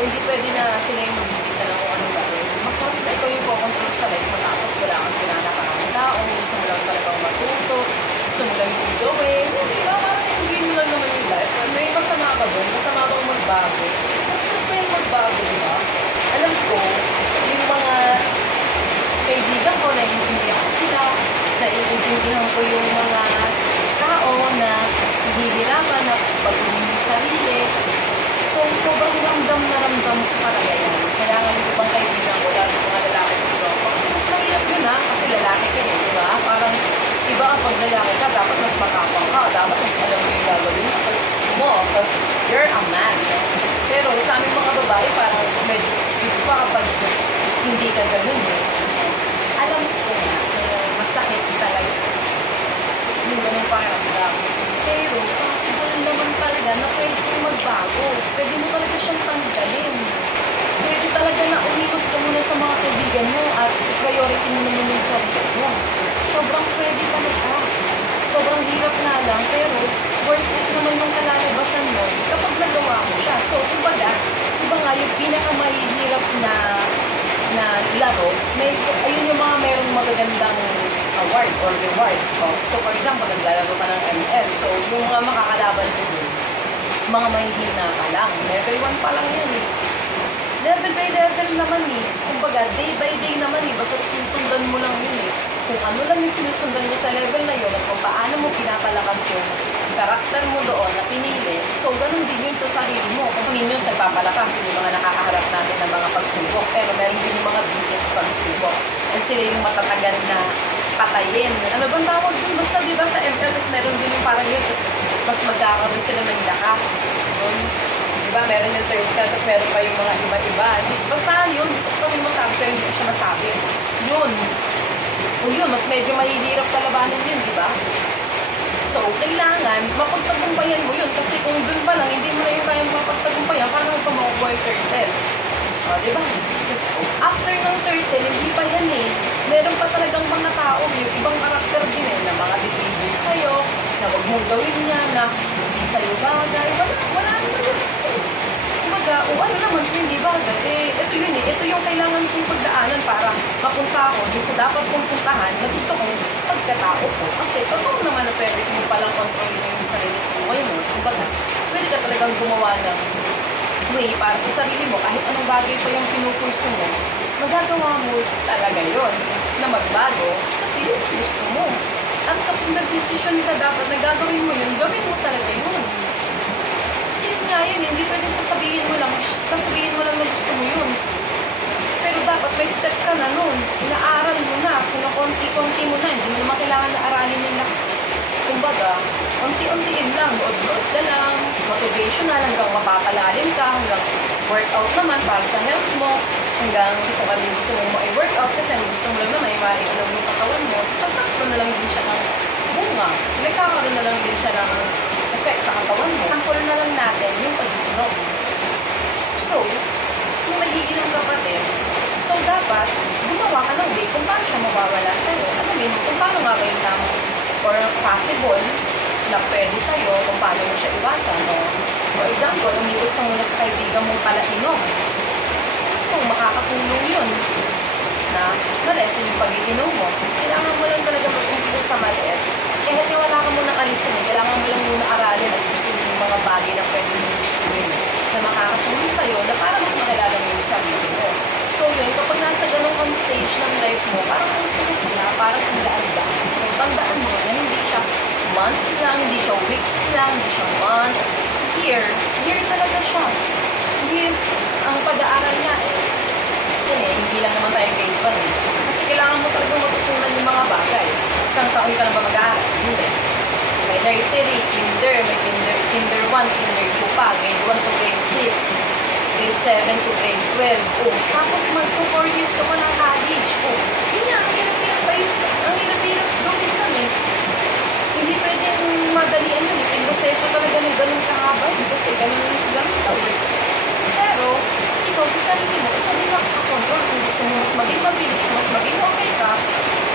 hindi pwede na sila yung magbibigay ng kung anong gagawin. Mas maganda ikaw yung control sa life mo tapos wala kang pinanakarang tao, gusto mo lang talagang matuto, gusto mo lang yung gawin. Hindi ba? Parang enjoy mo lang naman yung life. May masama ka doon, masama kang magbago. Saan pa yung magbago, di ba? Alam ko, yung mga kaibigan ko, naiintindihan ko sila, naiintindihan ko yung mga tao na hihirapan na pag-uwi yung sarili. So, sobrang ramdam na ramdam ko talaga yan. Kailangan yung ibang kaibigan ko, lalo yung mga lalaki ko. Kasi mas mahirap yun ha, kasi lalaki ka eh, di ba? Parang, iba pag lalaki ka, dapat mas matapang ka, dapat mas alam mo yung gagawin mo, because you're a man. Pero sa aming mga babae, parang medyo excuse pa kapag hindi ka ganun eh. Alam ko na, masakit talaga yung ganun pakiramdam. Pero, possible naman talaga na pwede kang magbago. Pwede mo talaga siyang tanggalin. Pwede talaga na umiwas ka muna sa mga kaibigan mo at priority mo naman yung sarili mo. Sobrang pwede talaga. Sobrang hirap na lang, pero worth it naman yung kalalabasan mo kapag nagawa mo siya. So, kumbaga, iba nga yung pinakamahihirap na laro, ayun yung mga merong magagandang award or reward. So, for example, naglalaro ka ng ML. So, yung mga makakalaban ko dun, mga mahihina ka lang. Level 1 pa lang yan eh. Level by level naman eh. Kumbaga, day by day naman eh. Basta susundan mo lang yun eh. Kung ano lang yung sinusundan mo sa level na yun at kung paano mo pinapalakas yung karakter mo doon na pinili, so ganun din yun sa sarili mo. Kung yun yung nagpapalakas, yung mga nakakaharap natin ng mga pagsubok. Pero meron din yung mga biggest pagsubok. At sila yung matatagal na patayin. Ano bang tawag dun? Basta diba sa ML, meron din yung parang yun, mas magkakaroon sila ng lakas. Yun. Diba, meron yung third cut, tapos meron pa yung mga iba-iba. Basta yun, kasi masabi ko, hindi ko siya masabi. Yun. O yun, mas medyo mahihirap palabanin yun, diba? So, kailangan, mapagtagumpayan mo yun. Kasi kung dun pa lang, hindi mo na yung kaya mapagtagumpayan, paano mo pa makukuha yung turtle? O, diba? Kasi after ng turtle, hindi pa yan eh. Meron pa talagang mga tao, yung ibang karakter din eh, na mga delivery sa'yo, na huwag mong gawin niya, na hindi sa'yo bagay. Wala naman yun. Kumbaga, o ano naman, hindi bagay. Eh, ito yun eh. Ito yung kailangan kong pagdaanan para mapunta ako din sa dapat kong puntahan na gusto kong pagkatao ko. Kasi totoo naman na pwede kung palang control mo yung sarili ng buhay mo. Kumbaga, pwede ka talagang gumawa ng way para sa sarili mo. Kahit anong bagay pa yung pinupulso mo, magagawa mo talaga yon na magbago kasi yun yung gusto mo. At kapag nag-decision ka dapat na gagawin mo yun, gawin mo talaga yun. Kasi yun nga yun, hindi pwede sasabihin mo lang na gusto mo yun. Pero dapat may step ka na nun. Inaaral mo na, kung konti-konti mo na, hindi mo naman kailangan na aralin nila. Kumbaga, unti-untiin lang, nood-nood ka lang, motivational hanggang mapapalalim ka, hanggang workout naman para sa health mo, hanggang kung ano gusto mo i-workout kasi gusto mo lang naman i-marinalo yung katawan mo, sakto na lang din siya ng bunga. Nagkakaroon na lang din siya ng effect sa katawan mo. Sample na lang natin yung pag-inom. So, kung nag-iinom ka pa din, so dapat gumawa ka ng weight kung paano siya mawawala sa'yo. Ano din, kung paano nga ba yung tamang or possible na pwede sa'yo kung paano mo siya iwasan. No? For example, umiwas ka muna sa kaibigan mong palainom. So, makakatulong yun na na-lessen yung pag-iinom mo. Kailangan mo lang talaga mag-umpisa sa maliit. Kahit wala ka muna alisin, kailangan mo lang muna aralin at gusto yung mga bagay na pwede mo gustuin na makakatulong sa'yo na para mas makilala mo yung sarili mo. So yun, kapag nasa ganong on stage ng life mo, parang ang sila, parang ang daan-daan. May tandaan mo na hindi siya months lang, hindi siya weeks lang, hindi siya months, year talaga siya. Hindi, ang pag-aaral nga hindi lang naman tayo grade 1 eh. Kasi kailangan mo talagang matutunan yung mga bagay. Isang taon ka na ba mag-aaral? Hindi. May nursery, kinder, may kinder 1, kinder 2 pa, grade 1 to grade 6, grade 7 to grade 12. Oh, tapos mag-4 years ka pa ng college. Oh, yun nga, ang hirap-hirap pa yun. Ang hirap-hirap gawin nun eh. Hindi pwedeng madalian yun. Yung proseso talaga ng ganun kahaba. Kasi ganun daw eh. Pero, ikaw sa sarili mo, ikaw din makakakontrol. Kung gusto mo mas maging mabilis, mas maging okay ka,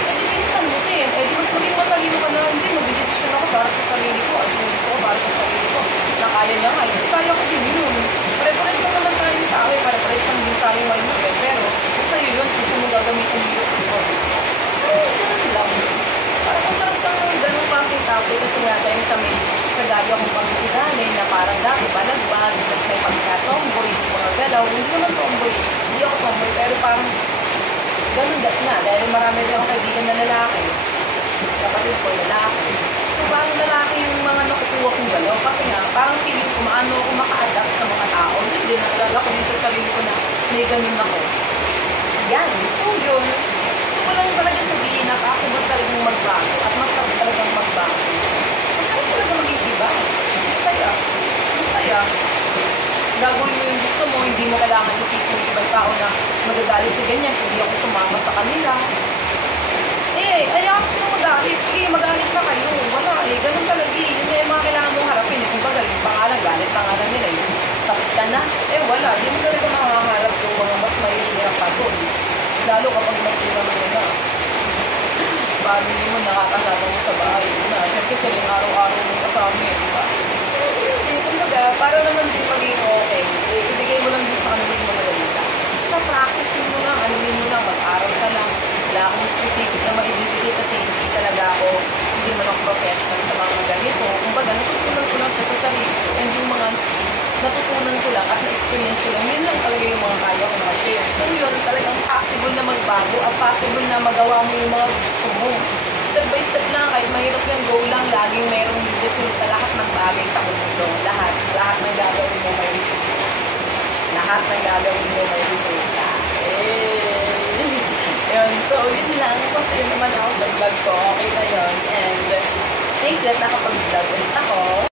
edi bilisan mo din. Edi mas maging matalino ka na, hindi, mag-desisyon ako para sa sarili ko. At gusto ko para sa sarili ko. Na kaya niya nga, kaya ko din yun. Pare-pares na naman tayo sa awit daw, hindi naman tomboy. Hindi ako tomboy, pero parang ganun nga. Dahil marami rin akong kaibigan na lalaki. Kapatid ko, lalaki. So, parang lalaki yung mga nakukuha kong galaw. Kasi nga, parang feeling ko maano ako maka-adapt sa mga tao. Hindi, naalala ko din sa sarili ko na may ganun ako. Yan. So, yun. Gusto ko lang talaga sabihin na possible talagang magbago at masarap talagang magbago. Masarap talaga maging iba. Masaya. Masaya. Gagawin mo yung gusto mo, hindi mo kailangan isipin yung ibang tao na magagalit sa ganyan, hindi ako sumama sa kanila. Ayaw ko sila magalit. Sige, magalit na kayo. Wala ganun talaga Yun na yung mga kailangan mong harapin. Kumbaga, yung pangalan, galit pangalan nila. Yung tapit ka na. Wala. Di mo talaga makaharap yung mga mas mahihirap pa doon. Lalo kapag magtinang mo na. Family mo, nakakasama mo sa bahay mo na. Siyempre sila yung araw-araw mo kasama yun, di ba? Kumbaga, para naman din maging okay. Ibigay mo lang din sa kanila yung mga galita. Basta practicing mo lang, anumin mo lang, mag-aral ka lang. Wala akong specific na maibibigay kasi hindi talaga ako, hindi man ako professional sa mga ganito. Kumbaga, natutunan ko lang siya sa sarili ko. And yung mga natutunan ko lang at na-experience ko lang, yun lang talaga yung mga kaya ko ma-share. So yun, talagang possible na magbago at possible na magawa mo yung mga gusto mo. Step by step lang, kahit mahirap yan, go lang, laging mayroong resulta lahat ng bagay sa mundo. Lahat ng gagawin mo may resulta. Lahat ng gagawin mo may resulta. Yun, so yun lang, kasi naman ako sa vlog ko, okay na yun. And thank you at nakapag-vlog ulit ako.